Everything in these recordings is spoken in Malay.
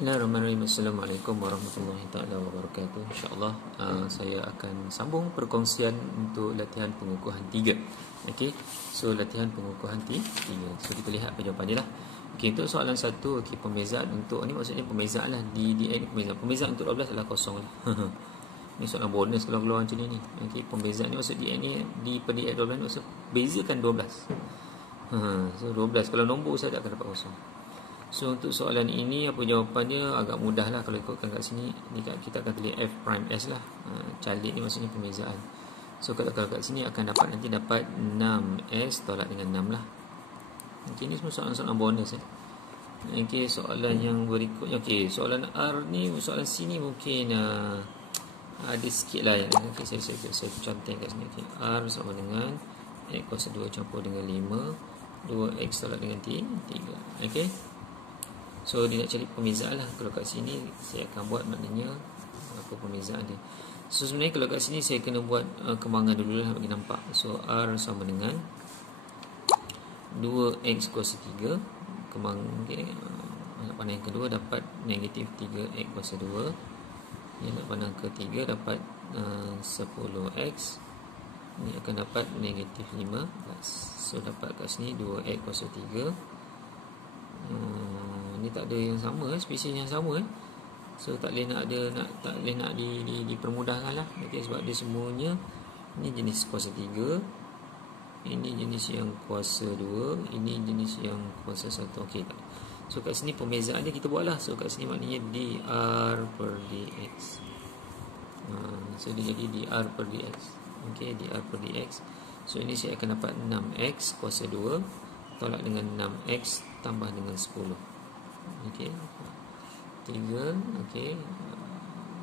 Bismillahirrahmanirrahim. Assalamualaikum warahmatullahi taala wabarakatuh. InsyaAllah saya akan sambung perkongsian untuk latihan pengukuhan 3. Okey. So latihan pengukuhan 3. So kita lihat apa jawapan dia lah. Okey, untuk soalan 1, okey, pembezaan untuk ni maksudnya pembezaan lah di ni pembezaan untuk 12 adalah kosong lah. Ni soalan bonus kalau keluar macam ni. Okey, pembezaan ni maksud DN ni di per DN 12 maksud bezakan 12. So 12 kalau nombor saya tak akan dapat kosong. So untuk soalan ini apa jawapannya agak mudah lah kalau ikutkan kat sini. Kita akan tulis F prime S lah. Calik ni maksudnya pembezaan. So kalau kat sini akan dapat 6S tolak dengan 6 lah. Okay, ini semua soalan-soalan bonus Okay, soalan yang berikutnya. Okay, soalan R ni, soalan C ni mungkin ada sikit lah. Okay, saya contoh kat sini. Okay, R sama dengan X kuasa 2 campur dengan 5 2X tolak dengan 3. Okay, so dia nak cari pembezaan lah. Kalau kat sini saya akan buat maknanya apa pembezaan dia. So sebenarnya kalau kat sini saya kena buat kembangan dulu lah bagi nampak. So R sama dengan 2X kuasa 3 kembang, okay. Nak pandang yang kedua dapat negatif 3X kuasa 2. Yang nak pandang ketiga dapat 10X. Ini akan dapat negatif 15. So dapat kat sini 2X kuasa 3. Ni tak ada yang sama, spesies yang sama. So tak boleh nak dipermudahkan lah. Okay, sebab dia semuanya ini jenis kuasa 3, ini jenis yang kuasa 2, ini jenis yang kuasa 1. Okey tak. So kat sini pembezaan dia kita buat lah. So kat sini maknanya dr per dx. So dia jadi dr per dx. Okey, dr per dx. So ini saya akan dapat 6x kuasa 2 tolak dengan 6x tambah dengan 10. Okey, 3. Okey,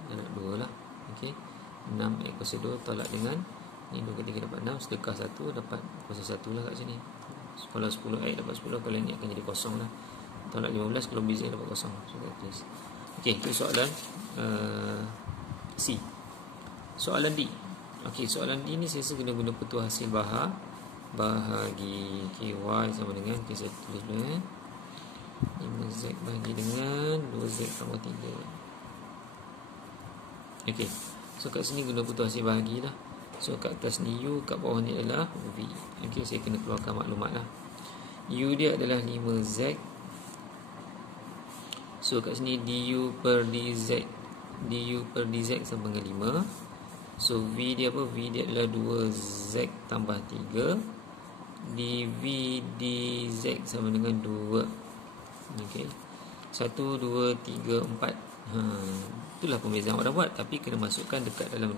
dapat 2 lah. Okey, 6x kuasa 2 tolak dengan ni 2 kali 3 dapat 6, sedekah 1 dapat kuasa 1 lah kat sini. Kalau 10x dapat 10, kalau ni akan jadi kosong lah. Tolak 15, kalau bisa dapat kosong. So tulis. Okey, itu soalan C. Soalan D. Okey, soalan D ni saya rasa kena guna petua hasil bahagi KY sama dengan kita tulis dulu 5Z bahagi dengan 2Z tambah 3. Okey, so kat sini guna petua hasil bahagi lah. So kat atas ni U, kat bawah ni adalah V. Okey, saya kena keluarkan maklumat lah. U dia adalah 5Z. So kat sini DU per DZ sama dengan 5. So V dia apa? V dia adalah 2Z tambah 3. dV dZ sama dengan 2. Okey, 1, 2, 3, 4. Itulah pembezaan awak dah buat. Tapi kena masukkan dekat dalam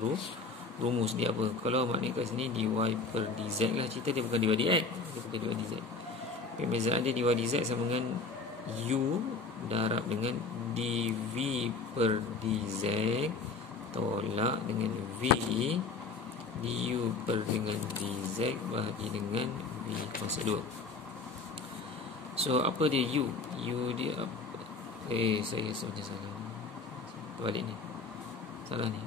rumus dia apa. Kalau maknanya kat sini dy per dz lah cerita dia, bukan dy dx. Dia bukan dy dz. Pembezaan dia dy dz sama dengan u darab dengan dv per dz tolak dengan v du per dengan dz bahagi dengan v kuasa 2. So apa dia u? U dia apa? Saya macam salah. Terbalik ni. Salah ni.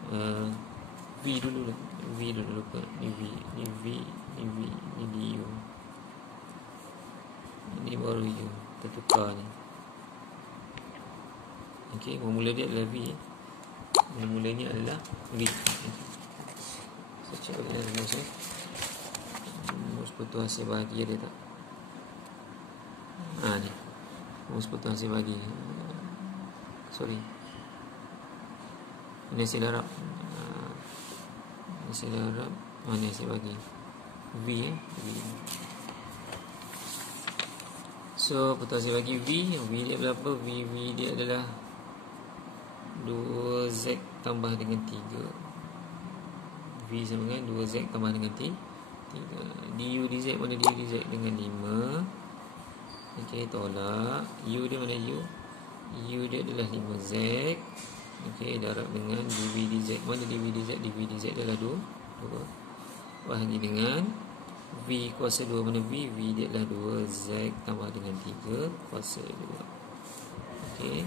V dulu lah. V dulu lupa. Ni V. Ni du. Ini baru u. Tertukar ni. Okey, mula dia adalah V. Mulanya adalah V. Saya cakap dalam rumus ni. Rumus petua hasil bahagi dia tak? Ni. Rumus petua hasil bahagi. Sorry. Ini hasil darab. Hasil darab. Ni hasil bahagi. V. So petua hasil bahagi V. V dia adalah apa? V dia adalah 2Z tambah dengan 3. V sama dengan 2Z tambah dengan 3. Du dz mana du dz dengan 5. Okey, tolak. U dia mana U? U dia adalah 5Z. Okey, darab dengan dv dz. Mana dv dz? Dv dz adalah 2. Bahagi dengan V kuasa 2 mana V? V dia adalah 2Z tambah dengan 3 kuasa 2. Okey.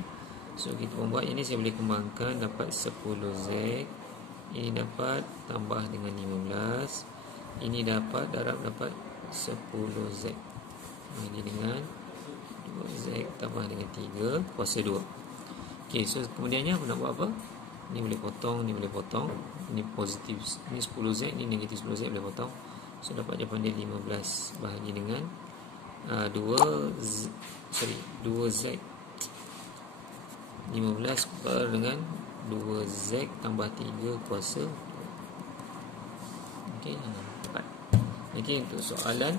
So kita membuat ini, saya boleh kembangkan dapat 10Z. Ini dapat tambah dengan 15. Ini dapat darab dapat 10Z. Ini dengan 2Z tambah dengan 3 kuasa 2. Okey, so kemudiannya nak buat apa? Ni boleh potong, ni boleh potong. Ni positif, ni 10Z, ni negatif 10Z boleh potong. So dapat jawapan dia 15 bahagi dengan 2Z 15 per dengan 2Z tambah 3 kuasa 2. Okey, dapat. Okey, untuk soalan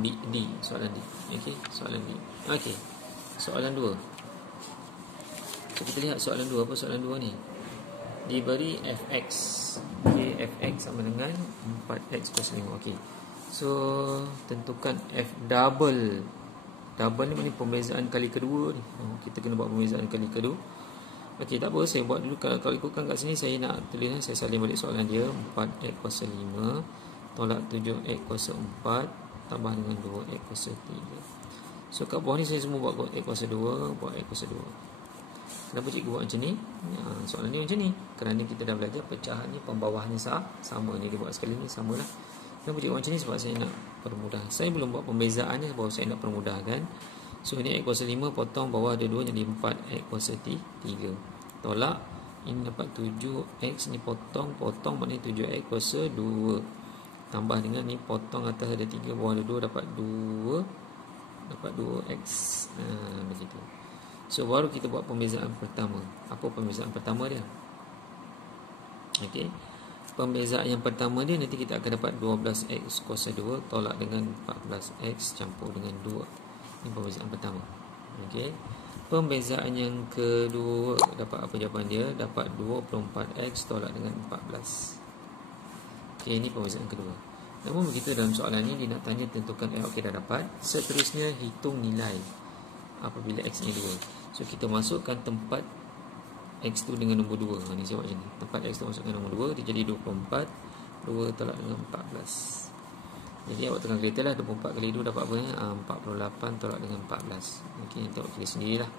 D, soalan D. Okey, soalan D. Okey, soalan 2. So kita lihat soalan 2. Apa soalan 2 ni? Diberi fx. Okey, fx sama dengan 4x plus 5. Okey. So tentukan f double. Double ni maknanya pembezaan kali kedua ni. Kita kena buat pembezaan kali kedua. Okey, tak apa, saya buat dulu. Kalau ikutkan kat sini, saya nak tulis, saya salin balik soalan dia. 4x kuasa 5 tolak 7x kuasa 4 tambah dengan 2x kuasa 3. So kat bawah ni saya semua buat x kuasa 2, buat x kuasa 2. Kenapa cikgu buat macam ni? Soalan ni macam ni kerana kita dah belajar pecahan ni pembawahnya sama. Ni dia buat sekali ni samalah. Kenapa cikgu buat macam ni? Sebab saya nak permudah. Saya belum buat pembezaannya sebab saya nak permudahkan. So ni x kuasa 5 potong bawah ada 2 jadi 4x kuasa 3. Tolak ini dapat 7x ni potong maknanya 7x kuasa 2. Tambah dengan ni potong atas ada 3 bawah ada 2 dapat 2x. Begitu. So baru kita buat pembezaan pertama. Apa pembezaan pertama dia? Okey. Pembezaan yang pertama dia nanti kita akan dapat 12x kuasa 2 tolak dengan 14x campur dengan 2. Ini pembezaan pertama. Okey. Pembezaan yang kedua dapat apa jawapan dia? Dapat 24x tolak dengan 14. Okey, ini pembezaan kedua. Namun begitu dalam soalan ni dia nak tanya tentukan okey dah dapat. Seterusnya hitung nilai apabila x ni 2. So kita masukkan tempat x tu dengan nombor 2. Ni saya buat macam ni. Tempat x tu masukkan nombor 2, dia jadi 24. 2 tolak dengan 14. Jadi awak tengah kereta lah, 24 kali 2 dapat apa ni? 48 tolak dengan 14. Okey, kita buat tulis sendirilah.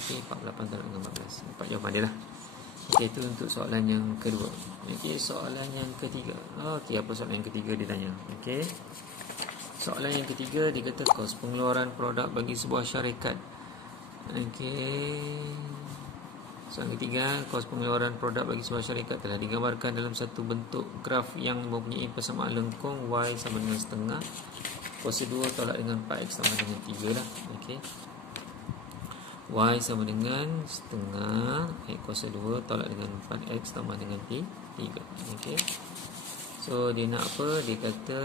Okey, 48 tolak dengan 14. Dapat jawapan dia lah. Okey, itu untuk soalan yang kedua. Okey, soalan yang ketiga. Okey, apa soalan yang ketiga dia tanya? Okey. Soalan yang ketiga dia kata kos pengeluaran produk bagi sebuah syarikat. Okey. Soalan ketiga, kos pengeluaran produk bagi sebuah syarikat telah digambarkan dalam satu bentuk graf yang mempunyai persamaan lengkung y sama dengan setengah kuasa 2 tolak dengan 4x sama dengan 3 lah. Okey. Y sama dengan setengah x kuasa 2 tolak dengan 4x tambah dengan 3. Okey. So dia nak apa? Dia kata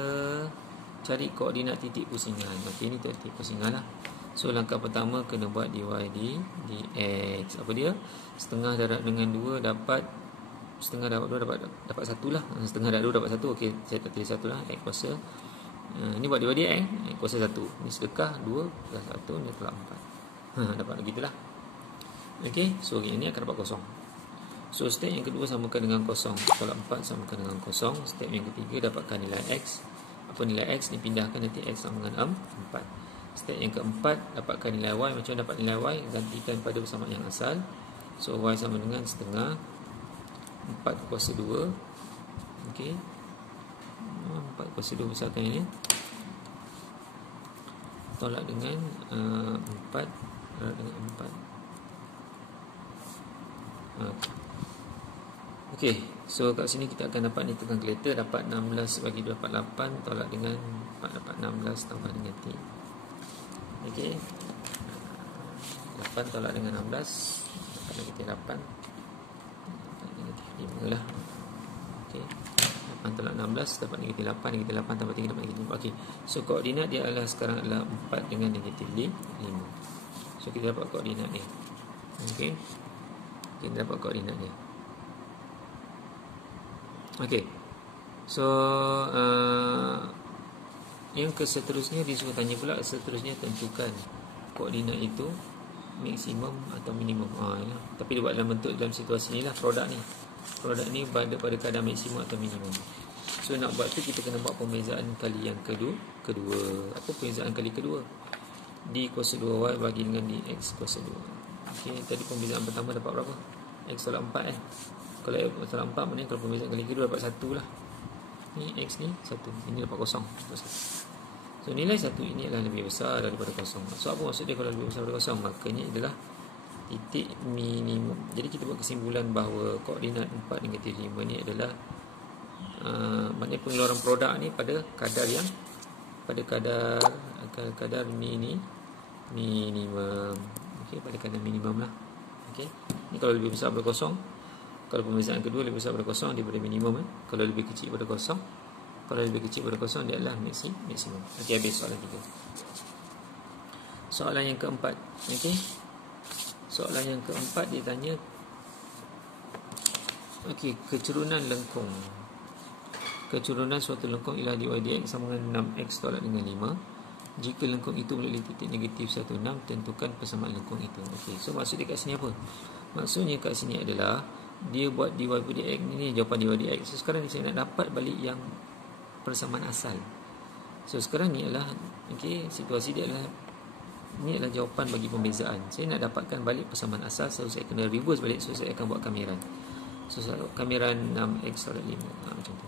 cari koordinat titik pusingan. Okey, ini titik pusingan lah. So langkah pertama kena buat dy dx. Apa dia? Setengah darab dengan 2 dapat setengah darab 2 dapat 1 lah. Setengah darab 2 dapat 1. Okey, saya tak tulis 1 lah. X kuasa ni buat dy dx x kuasa 1. Ni sedekah 2 plus 1 ni tolak 4. Dapat begitulah. Okey, so ini akan dapat kosong. So step yang kedua samakan dengan kosong. Tolak 4 samakan dengan kosong. Step yang ketiga dapatkan nilai x. Apa nilai x? Ni pindahkan nanti x sama dengan 4. Step yang keempat dapatkan nilai y. Macam dapat nilai y? Gantikan pada persamaan yang asal. So y sama dengan setengah 4 kuasa 2. Okey, 4 kuasa 2 besarkan ini tolak dengan 4 tolak dengan 4. Okey, so kat sini kita akan dapat ni tukang kalkulator. Dapat 16 bagi 2 dapat 8 tolak dengan 4 dapat 16 tambah dengan 3. Okey, 8 tolak dengan 16 dapat negatif 8 dapat negatif 5 lah. Okey, 8 tolak 16 dapat negatif 8, negatif 8 tambah 3 dapat negatif 4. Okey, so koordinat dia adalah sekarang adalah 4 dengan negatif 5. So kita dapat koordinat dia. Okey, kita dapat koordinat dia. Okey, so yang seterusnya disuruh tanya pula, seterusnya tentukan koordinat itu maksimum atau minimum. Ya. Tapi dia buat dalam bentuk dalam situasi ni lah produk ni. Produk ni pada keadaan maksimum atau minimum. So nak buat tu kita kena buat pembezaan kali yang kedua. Apa pembezaan kali kedua? D kuasa 2y bagi dengan dx kuasa 2. Okey, tadi pembezaan pertama dapat berapa? X tolak 4 kan. Kalau x tolak 4 maknanya kalau pembezaan kali kedua dapat 1 lah. Ni x ni 1. Ini dapat kosong. So nilai 1 ini adalah lebih besar daripada kosong. So apa maksud dia kalau lebih besar daripada kosong? Makanya adalah titik minimum. Jadi kita buat kesimpulan bahawa koordinat 4 negatif 5 ni adalah maknanya pengeluaran produk ni pada kadar yang kadar minimum. Okey, pada kadar minimum lah. Okey. Ni kalau lebih besar daripada kosong, kalau pembezaan kedua lebih besar daripada kosong, dia pada minimum. Kalau lebih kecil daripada kosong, dia adalah maksimum. Okey, habis soalan 3. Soalan yang keempat. Okey. Soalan yang keempat dia tanya, okey, kecerunan lengkung. Kecerunan suatu lengkung ialah dy dx sama dengan 6x tolak dengan 5. Jika lengkung itu melalui titik negatif 16, tentukan persamaan lengkung itu. Okey, so maksud dia kat sini apa? Maksudnya kat sini adalah dia buat dy dx ni jawapan dy dx. So sekarang ni saya nak dapat balik yang persamaan asal. So sekarang ni adalah, okey, situasi dia adalah ni adalah jawapan bagi pembezaan. Saya nak dapatkan balik persamaan asal, so saya kena reverse balik. So saya akan buat kamiran. So kamiran 6x tolak 5 macam tu.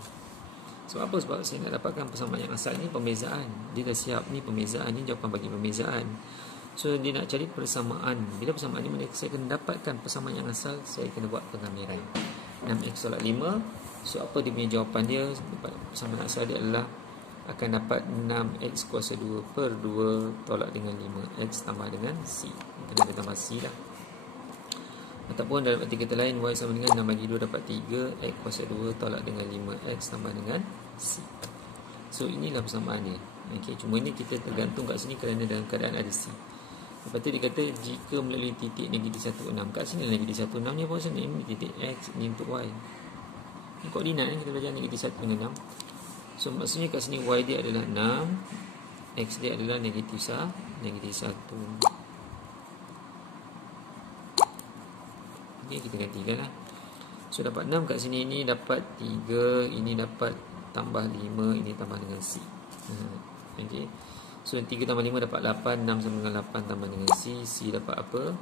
Sebab apa? Sebab saya nak dapatkan persamaan yang asal ni pembezaan. Dia dah siap ni pembezaan, ni jawapan bagi pembezaan. So dia nak cari persamaan. Bila persamaan ni mana saya kena dapatkan persamaan yang asal, saya kena buat pengamiran 6x tolak 5. So apa dia punya jawapan dia? Persamaan asal dia adalah akan dapat 6x kuasa 2 per 2 tolak dengan 5x tambah dengan c. Kena ada tambah c lah. Ataupun dalam arti kata lain, y sama dengan 6 bagi 2 dapat 3, x kuasa 2 tolak dengan 5x tambah dengan c. So inilah persamaan dia. Okay, cuma ni kita tergantung kat sini kerana dalam keadaan ada c. Lepas tu dia kata jika melalui titik negatif 16. Kat sini negatif 16 ni apa maksudnya? Ini titik x, ini untuk y. Ini koordinat ni kita belajar negatif 1 dengan 6. So maksudnya kat sini y dia adalah 6, x dia adalah negatif 1. Okay, kita gantikan lah. So dapat 6 kat sini, ini dapat 3, ini dapat tambah 5, ini tambah dengan c. Okay. So 3 tambah 5 dapat 8, 6 sama dengan 8 tambah dengan c. C dapat apa?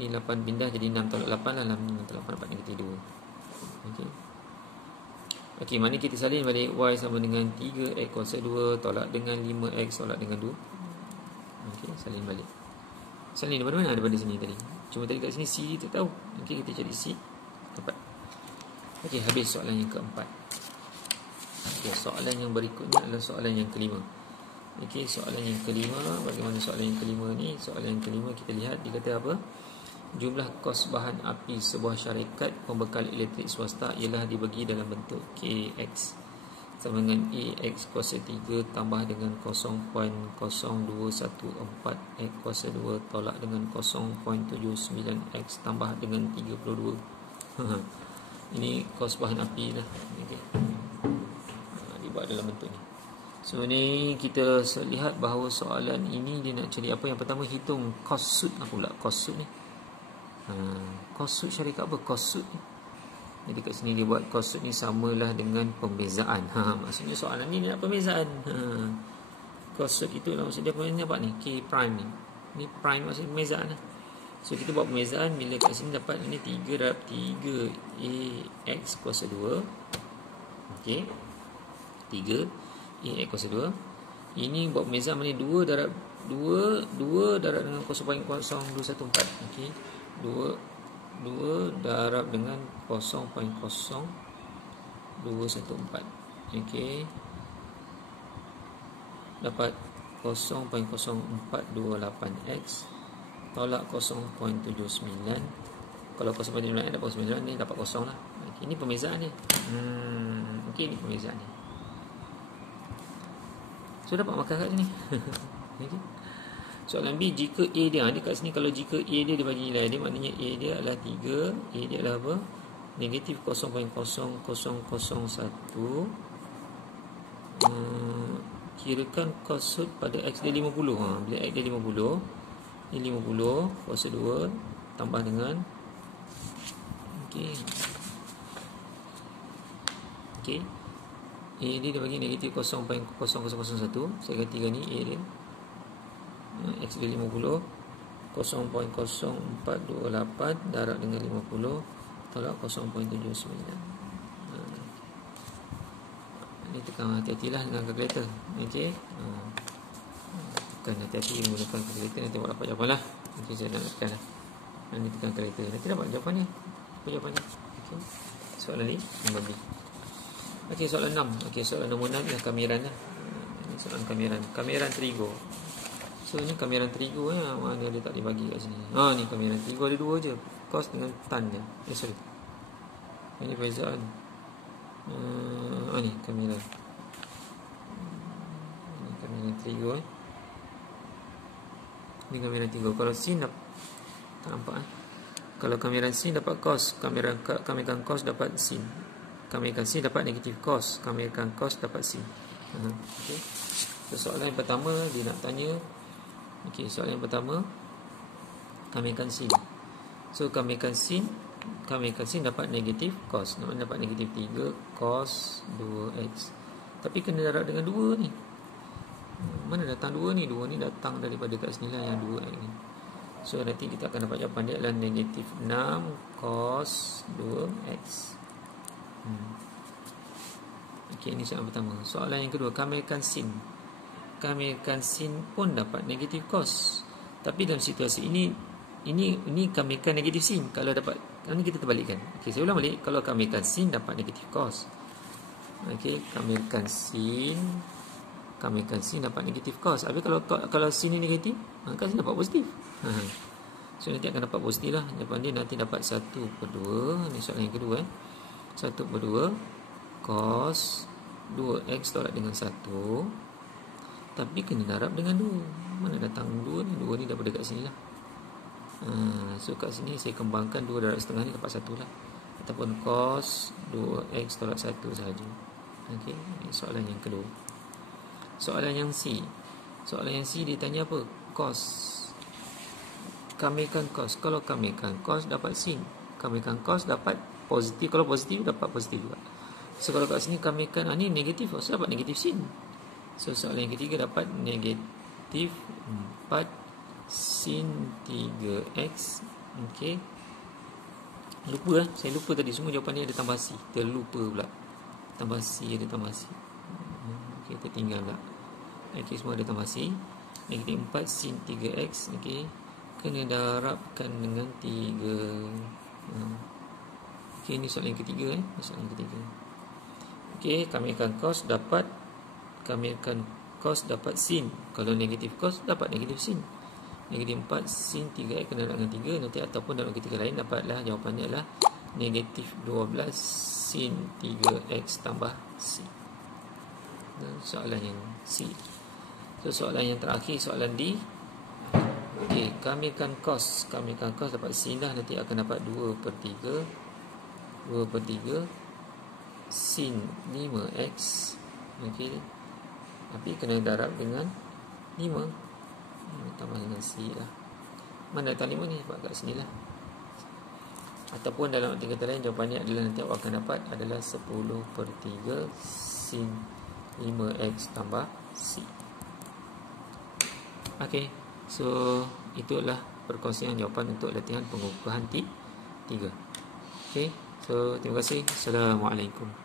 Ni 8 pindah jadi 6 tolak 8 lah. 6 tolak 8 dapat negatif 2. Okay. Okey, mana kita salin balik y sama dengan 3x kuasa 2 tolak dengan 5x tolak dengan 2. Okey, salin balik. Salin daripada mana? Daripada sini tadi. Cuma tadi kat sini c kita tahu. Okey, kita cari c. Dapat. Okey, habis soalan yang keempat. Okey, soalan yang berikutnya adalah soalan yang kelima. Okey, soalan yang kelima. Bagaimana soalan yang kelima ni? Soalan yang kelima kita lihat dia kata apa? Jumlah kos bahan api sebuah syarikat pembekal elektrik swasta ialah dibagi dalam bentuk KX sama dengan AX kuasa 3 tambah dengan 0.0214 X kuasa 2 tolak dengan 0.79X tambah dengan 32. Ini kos bahan api lah. Okay. Dibuat dalam bentuk ni. So ni kita lihat bahawa soalan ini dia nak cari apa? Yang pertama hitung kos sud. Apa pula kos sud ni? Kos sud syarikat apa? Kos sud ni. Jadi kat sini dia buat kos sud ni samalah dengan pembezaan. Maksudnya soalan ni nak pembezaan. Kos sud itu lah maksud dia apa ni? K prime ni. Ni prime maksud pembezaan lah. So kita buat pembezaan bila kat sini dapat ini 3 darab 3 AX kuasa 2. Okey. 3 AX kuasa 2. Ini buat pembezaan mana 2 darab 2 darab dengan 0.0214. Okey. 2 darab dengan 0.0214. Okey. Dapat 0.0428x tolak 0.79. Kalau 0.79 dapat 0.9 ni dapat 0 lah. Okey, ini pembezaan ni. Okey, ini pembezaan ni. So dapat markah kat sini. Okey. Soalan B, jika A dia kat sini, kalau jika A dia dibagi nilai dia, maknanya A dia adalah 3, A dia adalah apa? Negatif 0.0001. Kirakan kos sud pada X dia 50. Bila X dia 50, ini 50 kuasa 2 tambah dengan Okey. A dia dibagi negatif 0.0001. Saya gantikan ni A dia. X dia 50 0.0428 darab dengan 50 tolak 0.79. Ini tekan hati-hatilah dengan kalkulator. Okey. Tekan hati-hati menggunakan kalkulator, nanti buat dapat jawapan lah. Nanti saya nak tekan lah. Dan tekan kalkulator. Nanti dapat jawapannya. Apa jawapannya? Okey. Soalan ni nombor B. Okey, soalan 6. Okey, soalan nombor 6 ialah kameran lah. Ini soalan kameran. Kameran terigu. So ni kameran terigu mana dia tak dibagi kat sini. Ni kameran terigu ada dua je. Cos dengan tan je. Sorry. Ini perbezaan. Ni kamera. Ini kamera terigu Ini kamera terigu. Kalau sin tak nampak Kalau kamera sin dapat cos, kamera cos dapat sin. Kamera sin dapat negatif cos, kamera cos dapat sin. Okey. So, soalan yang pertama dia nak tanya. Okey, soalan yang pertama kamera sin. So kamera sin dapat negatif cos. Namanya dapat negatif 3 cos 2x. Tapi kena darab dengan 2 ni. Mana datang 2 ni? 2 ni datang daripada kat sini lah yang 2x ni. So nanti kita akan dapat jawapan dia adalah negatif 6 cos 2x. Okey, ini soalan pertama. Soalan yang kedua, kamera sin. Kamera sin pun dapat negatif cos. Tapi dalam situasi ini kamera negatif sin. Kalau dapat, ini kita terbalikkan. Okey, saya ulang balik. Kalau kamera sin dapat negatif cos. Okey, kamera sin dapat negatif cos. Habis kalau sin ni negatif, kan sin dapat positif. So nanti akan dapat positif lah. Jawapan dia nanti dapat 1/2. Ini soalan yang kedua 1/2 cos 2x tolak dengan 1. Tapi kena darab dengan 2. Mana datang 2 ni? 2 ni daripada kat sini lah. So kat sini saya kembangkan 2 darab setengah ni dapat 1 lah. Ataupun cos 2x tolak 1 sahaja. Okey, ini soalan yang kedua. Soalan yang C. Soalan yang C dia tanya apa? Cos. Kamikan cos. Kalau kamikan cos dapat sin. Kamikan cos dapat positif. Kalau positif dapat positif juga. So kalau kat sini kamikan ni negatif, so dapat negatif sin. So soalan yang ketiga dapat negatif 4 sin 3x. Okey. Saya lupa tadi semua jawapan ni ada tambah C. Terlupa pula. Tambah C, ada tambah C. Okey, tertinggal pula. Okey, semua ada tambah C. Negatif 4 sin 3x. Okey. Kena darabkan dengan 3. Okey, ini soalan yang ketiga soalan yang ketiga. Okey, kami akan cos dapat sin. Kalau negatif cos dapat negatif sin. Negatif 4 sin 3x kena darab dengan 3 nanti, ataupun dalam ketiga lain dapatlah jawapannya adalah negatif 12 sin 3x tambah c. Dan soalan yang C. So soalan yang terakhir, soalan D. Okey, kami akan cos dapat sin dah, nanti akan dapat 2/3 sin 5x. Okey. Tapi kena darab dengan 5. Tambah dengan C lah. Mana datang 5 ni? Sebab kat sini lah. Ataupun dalam arti kata lain, jawapannya adalah nanti awak akan dapat adalah 10/3 sin 5x tambah C. Okey. So itulah perkongsian jawapan untuk latihan pengukuhan 3. Okey. So terima kasih. Assalamualaikum.